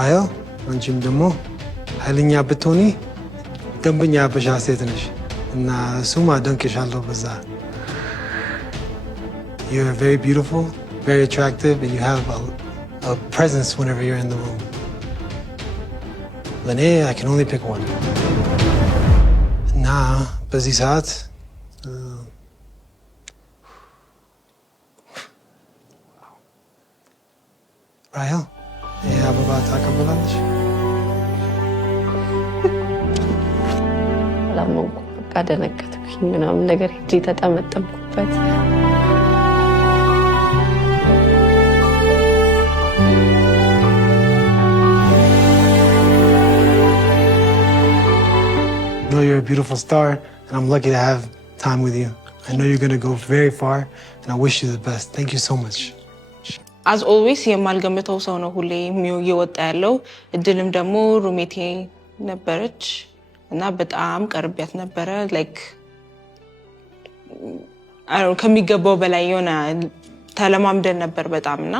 አዮ አንቺም ደግሞ ኃይለኛ ብትሆኒ ደንበኛ አበሻ ሴት ነሽ እና እሱም አደንቅሻለሁ በዛ። You're very beautiful, very attractive, and you have a presence whenever you're in the room. Lene, I can only pick one. Nah, በዚህ ሰዓት ራሄል ይሄ አበባ ታቀበላለች? አላመንኩ። በቃ ደነገጥኩኝ ምናምን ነገር ሄጄ ተጠመጠምኩበት። I know you're a beautiful star, and I'm lucky to have time with you. I know you're going to go very far, and I wish you the best. Thank you so much. As always, የማልገምተው ሰው ነው ሁሌ እየወጣ ያለው። እድልም ደግሞ ሩሜቴ ነበረች እና በጣም ቀርቢያት ነበረ። ላይክ ከሚገባው በላይ የሆነ ተለማምደን ነበር በጣምና